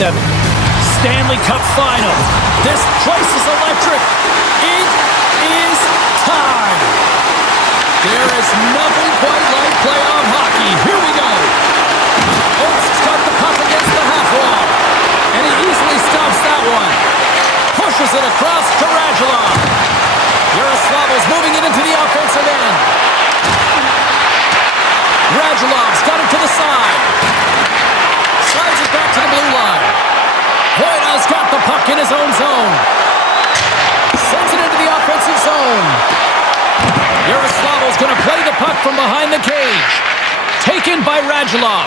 1987. Stanley Cup Final. This place is electric. It is time. There is nothing quite like playoff hockey. Here we go. Oates got the puck against the half wall. And he easily stops that one. Pushes it across to Radulov. Yaroslavl's moving it into the offensive end. Radulov's got it to the side. Slides it back to the blue line. Voita's got the puck in his own zone. Sends it into the offensive zone. Yaroslavl's going to play the puck from behind the cage. Taken by Radulov.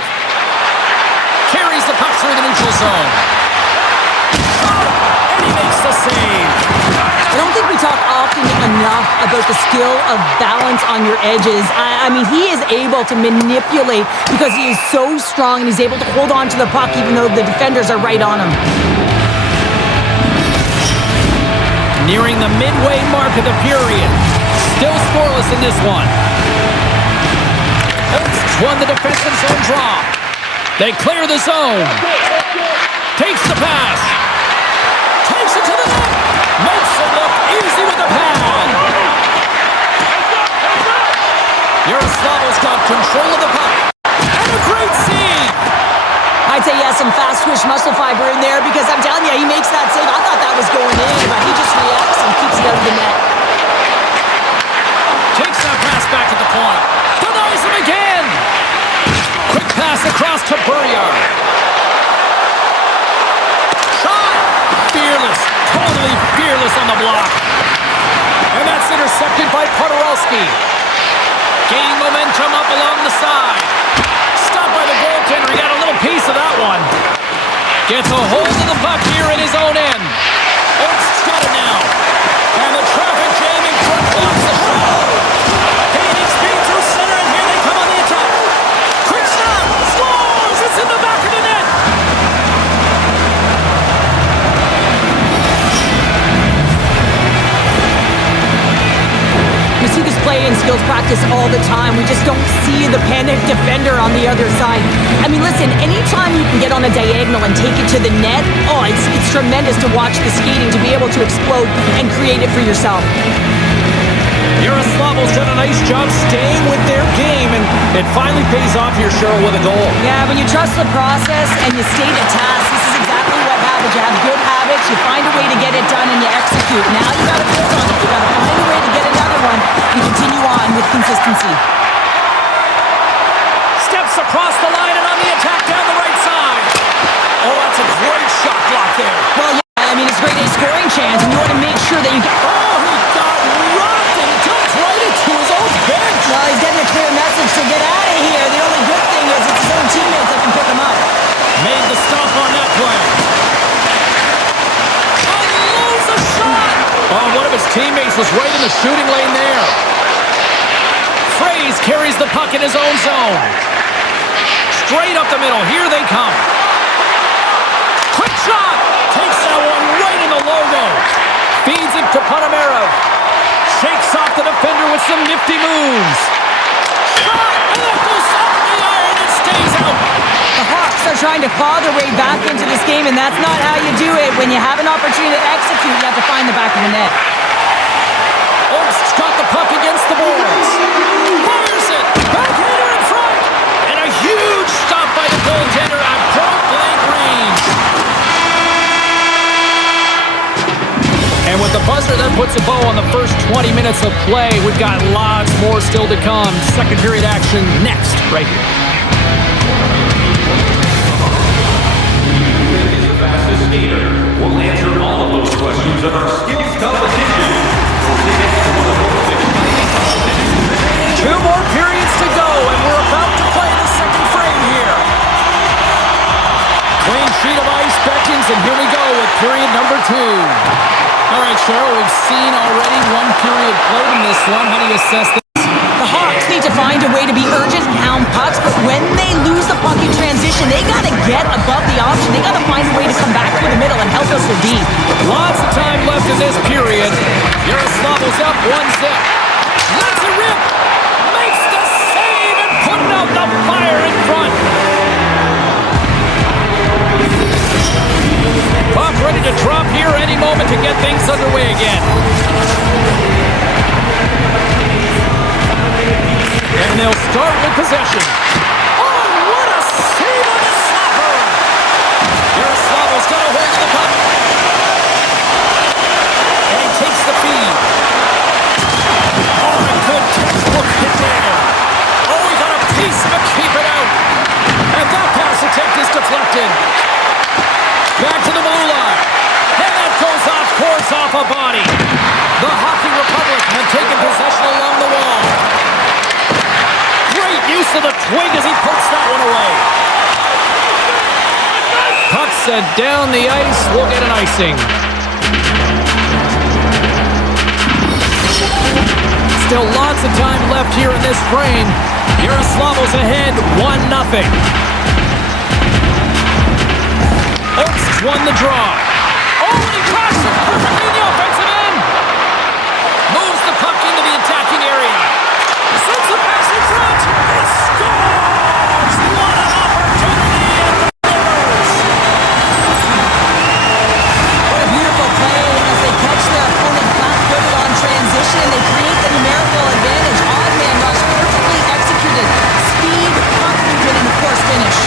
Carries the puck through the neutral zone. And he makes the save. I don't think we talk often enough about the skill of balance on your edges. I mean, he is able to manipulate because he is so strong and he's able to hold on to the puck even though the defenders are right on him. Nearing the midway mark of the period. Still scoreless in this one. Oates won the defensive zone draw. They clear the zone. Takes the pass. Takes it to the net. Makes it look easy with the pad. Yaroslavl's got control of the puck. And a great save. I'd say he has some fast twitch muscle fiber in there because I'm telling you, he makes that save. I thought that was going in, but he just reacts and keeps it out of the net. Takes that pass back at the point. Denies him again. Quick pass across to Burriard. Shot. Fearless. Totally fearless on the block. And that's intercepted by Podorowski. Gaining momentum up along the side. Stopped by the goaltender. He got a little piece of that one. Gets a hold of the puck here in his own end. Oates got it now. And the traffic jam in front blocks the shot. Gaining speed through center, and here they come on the attack. Quick shot. Scores. It's in the back of the net. We see this play in skills practice all the time. We just don't see the panic defender on the other side. I mean, listen, anytime you can get on a diagonal and take it to the net, it's tremendous to watch the skating, to be able to explode and create it for yourself. Yaroslavl's done a nice job staying with their game, and it finally pays off here, Cheryl, with a goal. Yeah, when you trust the process and you stay to task, this is exactly what happens. You have good habits, you find a way to get it done, and you execute. Now you got to build on it. You got to find a way to get another one and continue on with consistency. Steps across the line and on the attack down the right side. Oh, that's a great shot block there. Well, yeah, I mean, it's great a scoring chance, and you want to make sure that you get... Oh, he got rocked and dumped right into his own bench. Well, he's getting a clear message to get out of here. The only good thing is it's his own teammates that can pick him up. Made the stop on that play. Unloads a shot. Oh, one of his teammates was right in the shooting lane there. Fraze carries the puck in his own zone. Straight up the middle. Here they come. Quick shot. Takes that one right in the logo. Feeds it to Ponomarev. Shakes off the defender with some nifty moves. Shot. And that goes off the iron and stays out. The Hawks are trying to claw their way back into this game, and that's not how you do it. When you have an opportunity to execute, you have to find the back of the net. Oates got the puck against the boards. Fires it. Backhander in front. And a huge stop by the goaltender at point-blank range. And with the buzzer, that puts a bow on the first 20 minutes of play. We've got lots more still to come. Second period action next, right here. Fastest skater will answer all of those questions of our skills competition. Two more periods to go, and we're about to play the second frame here. Clean sheet of ice beckons, and here we go with period number 2. All right, Cheryl, we've seen already one period played in this one. How do you assess this? The Hawks need to find a way to be urgent and hound pucks, but when they lose the puck in transition, they got to get above the option. They got to find a way to come back through the middle and help us go deep. Lots of time left in this period. Yaroslavl's up 1-0. Lets it rip. Makes the save and putting out the fire in front. to get things underway again. And they'll start with possession. Oh, what a save on the stopper! Yaroslavl's got a hold of the puck. And he takes the feed. Oh, a good textbook hit there. Oh, he got a piece of it, keep it out. And that pass attempt is deflected. Back to the blue line. And that goes off course off a body. The Hockey Republic have taken possession along the wall. Great use of the twig as he puts that one away. Puck sent down the ice. We'll get an icing. Still lots of time left here in this frame. Yaroslavl's ahead 1-0. Oaks won the draw. Oh, and he crashes it perfectly in the offensive end. Moves the puck into the attacking area. Sends the pass in front. He scores! What an opportunity and delivers! What a beautiful play as they catch their opponent flat-footed on transition. They create the numerical advantage. Odd man rush, perfectly executed. Speed, puck movement, and of course finish.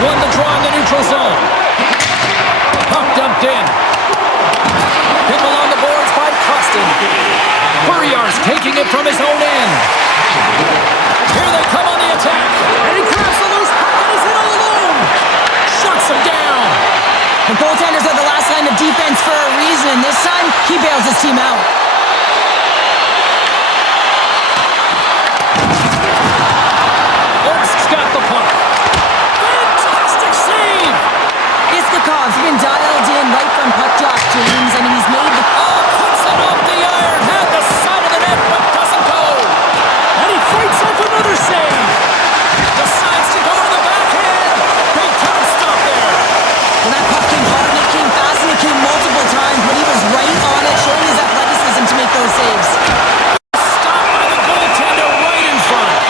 Won the draw in the neutral zone. Puck dumped in. Hit along the boards by Costin. Burriar's taking it from his own end. Here they come on the attack. And he grabs the loose puck and he's hit all alone. Shuts him down. The goaltenders are the last line of defense for a reason. This time, he bails his team out. Oaks got the puck. Issakov's been dialed in right from puck drop, James. I mean, he's made the... Oh, puts it off the iron. Had the side of the net, but doesn't go. And he fights off another save. Decides to go to the backhand. Big time stop there. Well, that puck came hard, and it came fast, and it came multiple times, but he was right on it, showing his athleticism to make those saves. Stopped by the goaltender right in front.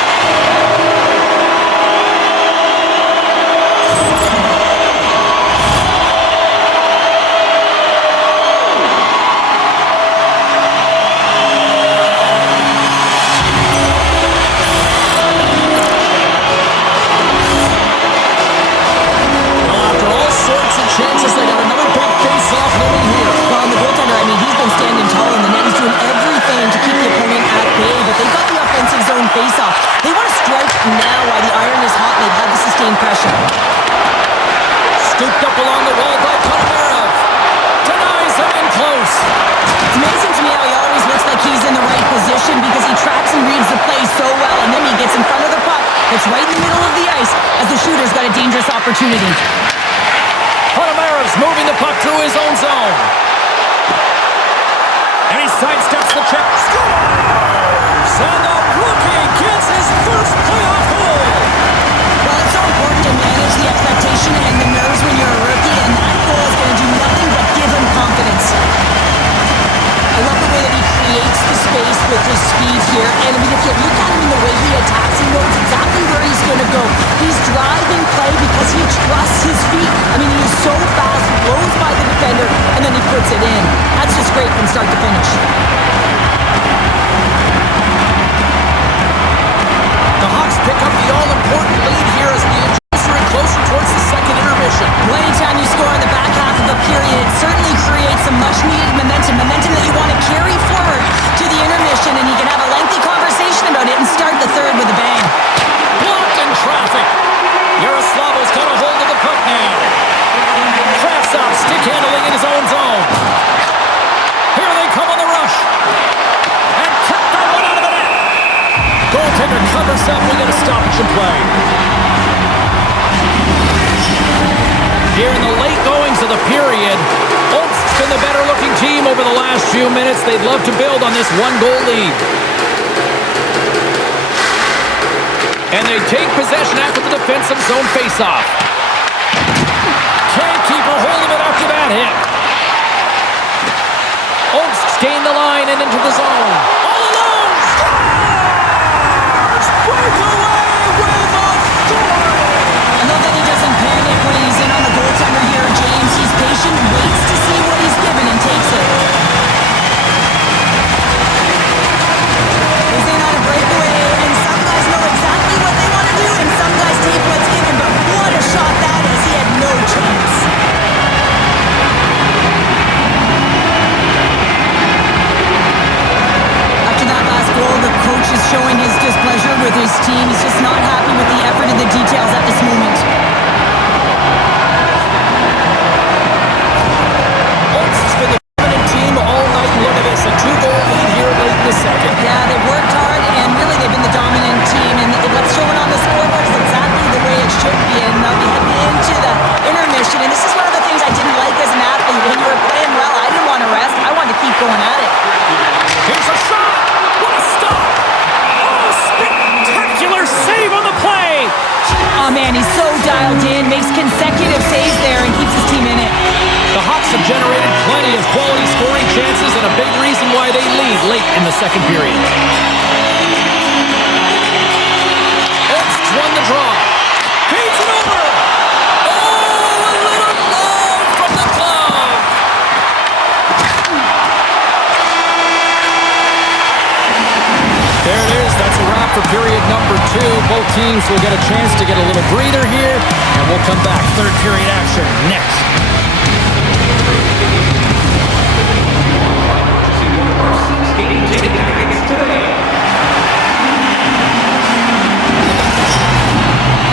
Chances they got another big face-off looming here. Well, and the goaltender, I mean, he's been standing tall in the net. He's doing everything to keep the opponent at bay, but they've got the offensive zone face-off. They want to strike now while the iron is hot, and they've had the sustained pressure. Scooped up along the wall by Konomarov. Denies him in close. It's amazing to me how he always looks like he's in the right position because he tracks and reads the play so well, and then he gets in front of the puck. It's right in the middle of the ice as the shooter's got a dangerous opportunity. Konomarov's moving the puck through his own zone. And he sidesteps the check. Scores! And the rookie gets his first playoff goal. Well, it's so important to manage the expectation and the nerves when you're a rookie, and that goal is going to do nothing but give him confidence. I love the way that he creates the space with his speed here, and I mean, if you look at him in the way he attacks, he knows exactly where he's going to go. He's driving play because he trusts his feet. I mean, he is so fast, blows by the defender, and then he puts it in. That's just great from start to finish. The Hawks pick up the all-important lead here as we inch closer and closer towards the second intermission. Well, anytime you score in the back half of a period, it certainly creates some much-needed momentum that you want to carry forward to the intermission, and you can have a lengthy conversation about it and start the third with a bang. Blocked in traffic. Yaroslavl's got a hold of the puck now. Kravtsov stick handling in his own zone. Here they come on the rush. And kick that one out of the net. Goaltender covers up. We get a stoppage in play. Here in the late goings of the period, Oaks been the better looking team over over the last few minutes. They'd love to build on this one-goal lead. And they take possession after the defensive zone faceoff. Can't keep a hold of it after that hit. Oaks gain the line and into the zone. All alone! Scores! Breakaway with authority! I love that he doesn't panic when he's in on the goaltender here, James. He's patient, waits to see what he's given, and takes it. He's in on a breakaway, and some guys know exactly what they want to do, and some guys take what's given, but what a shot that is. He had no chance. After that last goal, the coach is showing his displeasure with his team. He's just not happy with the effort and the details at this moment. Oaks has been the dominant team all night. Look at this, a 2-goal lead here late in the second. Yeah, they've worked hard, and really they've been the dominant team, and what's showing on the scoreboard is exactly the way it should be, and they'll be heading into the intermission, and this is one of the things I didn't like as an athlete. When you were playing well, I didn't want to rest. I wanted to keep going at it. Here's a shot! What a stop! Oh, spectacular save on the play! Oh man, he's so dialed in, makes consecutive saves there, and keeps his team in it. The Hawks have generated plenty of quality scoring chances and a big reason why they lead late in the second period. Oaks won the draw. Feeds it over! Oh, a little love from the club! There it is. That's a wrap for period number 2. Both teams will get a chance to get a little breather here, and we'll come back. Third period action next.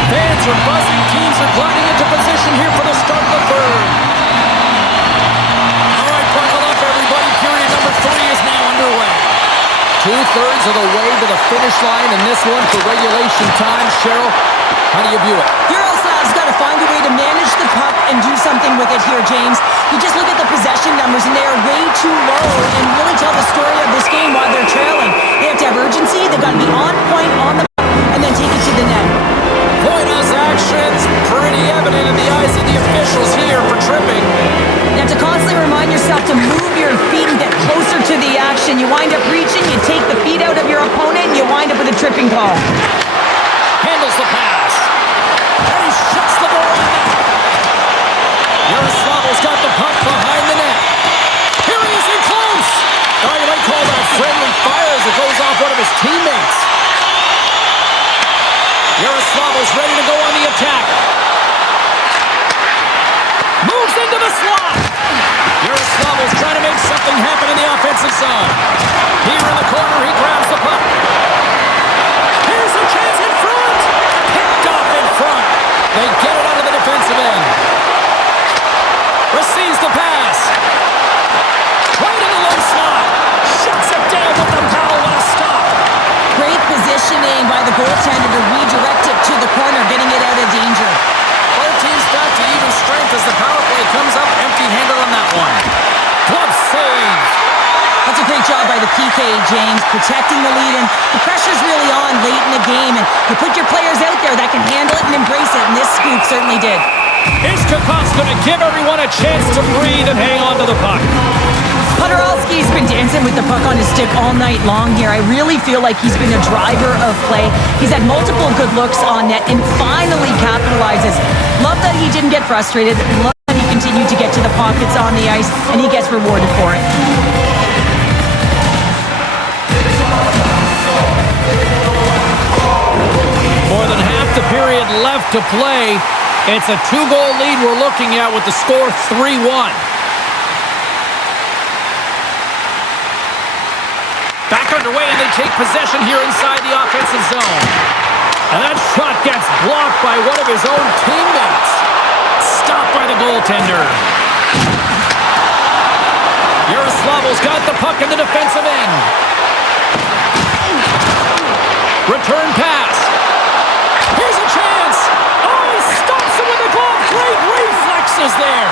Fans are buzzing. Teams are gliding into position here for the start of the third. All right, buckle up, everybody. Period number 3 is now underway. 2/3 of the way to the finish line in this one for regulation time. Cheryl, how do you view it? Yaroslav's got to find a way to manage the puck and do something with it here, James. You just look at the possession numbers, and they are way too low and really tell the story of this game while they're trailing. They have to have urgency. They've got to be on point on the puck and then take it to the net. Pointer's actions pretty evident in the eyes of the officials here for tripping. You have to constantly remind yourself to move your feet and get closer to the action. You wind up reaching, you take the feet out of your opponent, and you wind up with a tripping call. Handles the pass. And he shuts the door on that. Yaroslav's got the puck behind the net. Here he is in close. Oh, you might call that friendly fire as it goes off one of his teammates. Yaroslav's ready to go on the attack. Moves into the slot. Yaroslav's trying to make something happen in the offensive zone. Here in the corner, he grabs the puck. Here's a chance in front. Picked off in front. They get it out of the defensive end. Receives the pass. Right in the low slot. Shuts it down with the foul. What a stop. Great positioning by the goaltender to redirect it to the corner, getting it out of danger. Both teams back to even strength as the power play comes up empty-handed on that one. Glove save. That's a great job by the PK, James, protecting the lead, and the pressure's really on late in the game, and you put your players out there that can handle it and embrace it, and this scoop certainly did. Is Kakos going to give everyone a chance to breathe and hang on to the puck? Podorowski's been dancing with the puck on his stick all night long here. I really feel like he's been a driver of play. He's had multiple good looks on net and finally capitalizes. Love that he didn't get frustrated. Love that he continued to get to the pockets on the ice, and he gets rewarded for it. More than half the period left to play. It's a 2-goal lead we're looking at with the score 3-1. Back underway, and they take possession here inside the offensive zone. And that shot gets blocked by one of his own teammates. Stopped by the goaltender. Yaroslav's got the puck in the defensive end. Return pass. Here's a chance. Oh, he stops him with the glove. Great reflexes there.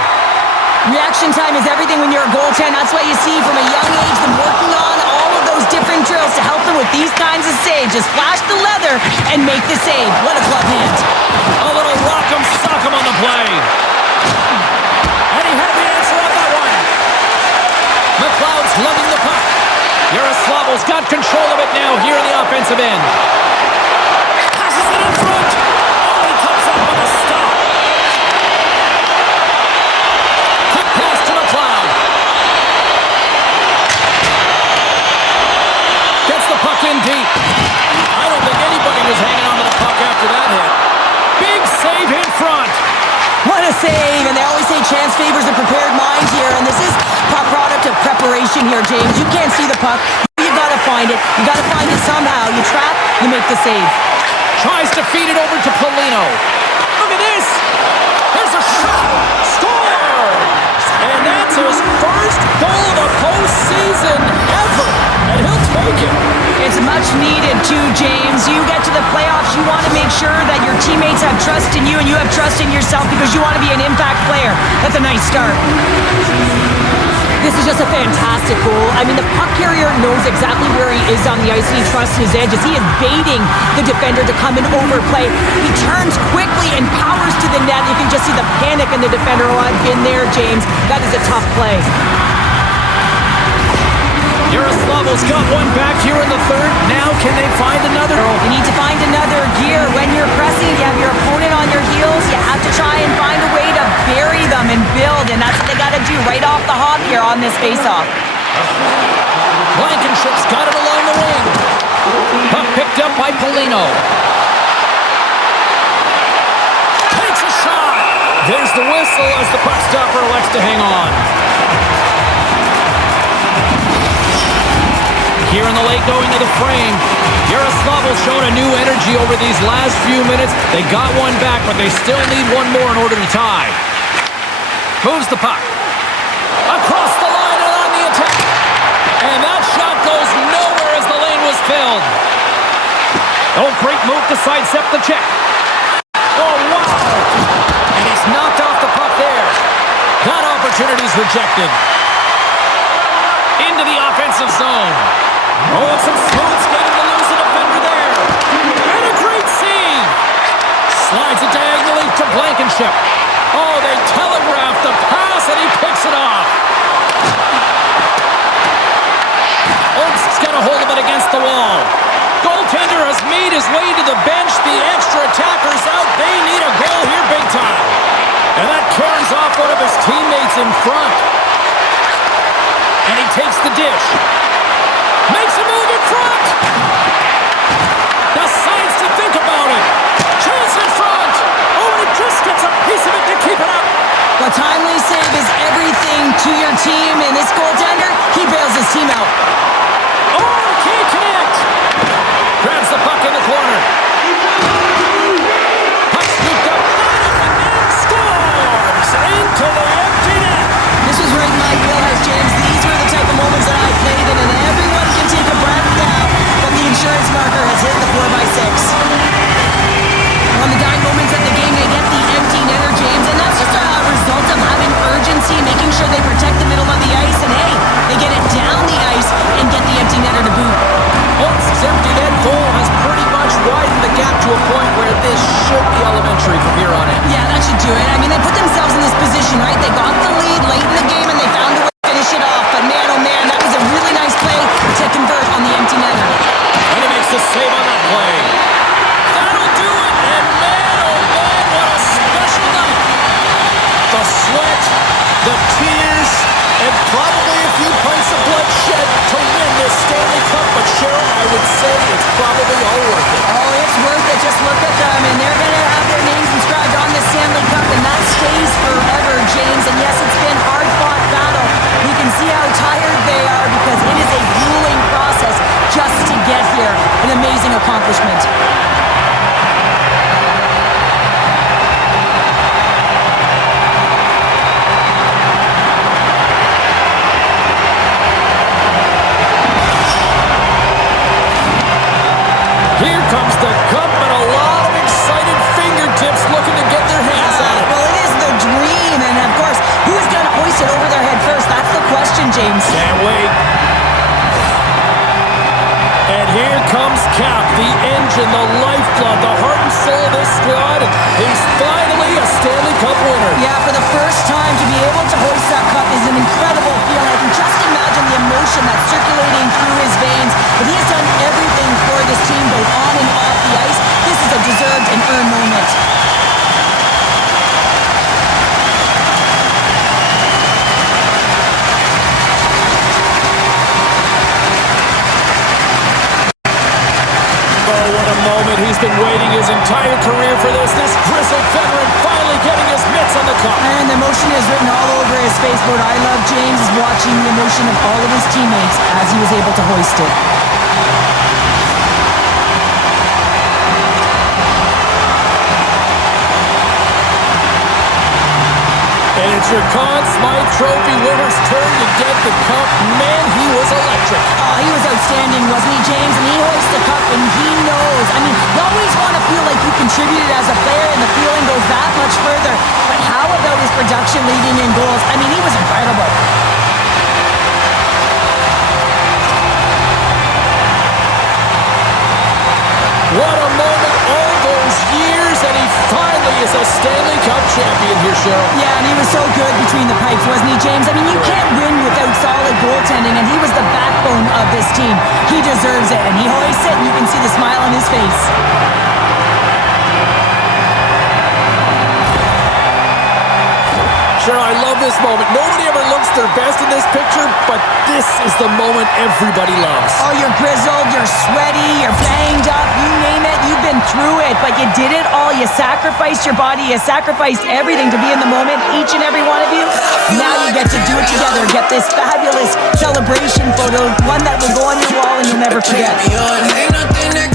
Reaction time is everything when you're a goaltender. goaltend. That's why you see from a young age them working on all of those different drills to help them with these kinds of saves. Just flash the leather and make the save. What a glove hand. A little rock'em sock'em on the play. And he had the answer on that one. McLeod's lugging the puck. Yaroslavl's got control of it now here in the offensive end. Passes it in front. Oh, he comes up with a stop. Quick pass to McLeod. Gets the puck in deep. I don't think anybody was hanging on to the puck after that hit. Big save in front. What a save, and they always say chance favors a prepared mind here, and this is a product of preparation here, James. You can't see the puck. You gotta find it. You gotta find it somehow. You trap, you make the save. Tries to feed it over to Polino. Look at this. There's a shot. Scores! And that's his first goal of the postseason ever. And he'll take it. It's much needed too, James. You get to the playoffs, you want to make sure that your teammates have trust in you and you have trust in yourself because you want to be an impact player. That's a nice start. This is just a fantastic goal. I mean, the puck carrier knows exactly where he is on the ice and he trusts his edges. He is baiting the defender to come and overplay. He turns quickly and powers to the net. You can just see the panic in the defender. Oh, I've been there, James. That is a tough play. Yaroslavl's got one back here in the third. Now can they find another? You need to find another gear. When you're pressing, you have your opponent on your heels. You have to try and find a way to bury them and build, and that's what they got to do right off the hop here on this faceoff. Blankenship's got it along the wing. Puck picked up by Polino. Takes a shot. There's the whistle as the puck stopper elects to hang on. Here in the late going to the frame. Yaroslavl's shown a new energy over these last few minutes. They got one back, but they still need one more in order to tie. Moves the puck. Across the line and on the attack. And that shot goes nowhere as the lane was filled. Oh, great move to sidestep the check. Oh, wow. And he's knocked off the puck there. That opportunity's rejected. Into the offensive zone. Oh, it's some smooth skating to lose the defender there. And a great save. Slides it diagonally to Blankenship. Oh, they telegraphed the pass and he picks it off. Oak's got a hold of it against the wall. Goaltender has made his way to the bench. The extra attacker's out. They need a goal here big time. And that carries off one of his teammates in front. And he takes the dish. Makes a move in front. Decides to think about it. Chance in front. Oh, and he just gets a piece of it to keep it up. A timely save is everything to your team, and this goaltender, he bails his team out. Oh, can't connect. Grabs the puck in the corner. Puck scooped up. And scores into the empty net. This was right in my wheelhouse, James. These were the type of moments that I played in, and everyone can take a breath now, but the insurance marker has hit the 4x6. On the dying moments of the game, they get the empty netter, James, and that's just a result of having urgency, making sure they protect the middle of the ice, and hey, they get it down the ice and get the empty netter to boot. Oak's empty net goal has pretty much widened the gap to a point where this should be elementary from here on in. Yeah, that should do it. I mean, they put themselves in this position, right? They got the lead late in the game, and they found a way to finish it off, but man, oh man, that was a really nice play to convert on the empty netter. And he makes the save on that play. That'll do it, and man, oh man, what a special night. The sweat, the tears, and probably a few pints of blood shed to win this Stanley Cup, but Cheryl, I would say it's probably all worth it. Oh, it's worth it. Just look at them, and they're going to have their names inscribed on the Stanley Cup, and that stays forever, James. And yes, it's been hard-fought battle. You can see how tired they are because it is a grueling process just to get here. An amazing accomplishment. Here comes the cup and a lot of excited fingertips looking to get their hands on it. Well, it is the dream, and of course, who's going to hoist it over their head first? That's the question, James. Can't wait. And here comes Cap, the engine, the lifeblood, the heart and soul of this squad. He's finally a Stanley Cup winner. Yeah, for the first time to be able to hoist that cup is an incredible feeling. I can just imagine the emotion that's circulating through his veins. But he has done everything for this team, both on and off the ice. This is a deserved and earned moment. Oh, what a moment. He's been waiting his entire career for this. This grizzled veteran finally getting his mitts on the cup. And the emotion is written all over his face. What I love, James, is watching the emotion of all of his teammates as he was able to hoist it. And it's your Conn Smythe Trophy winner's turn to get the cup. Man, he was electric. Oh, he was outstanding, wasn't he, James? And he hoists the cup, and he knows. I mean, you always want to feel like you contributed as a player, and the feeling goes that much further. But how about his production leading in goals? I mean, he was incredible. What a moment, all those years, and he finally is a Stanley Cup champion here, Cheryl. Yeah, and he was so good between the pipes, wasn't he, James? I mean, you can't win without solid goaltending, and he was the backbone of this team. He deserves it, and he hoists it, and you can see the smile on his face. Cheryl, I love this moment. Nobody ever looks their best in this picture, but this is the moment everybody loves. Oh, you're grizzled, you're sweaty, you're banged up, you name it, you've been through it, but you did it all. You sacrificed your body, you sacrificed everything to be in the moment, each and every one of you. Now you get to do it together, get this fabulous celebration photo, one that will go on your wall and you'll never forget. Ain't nothing that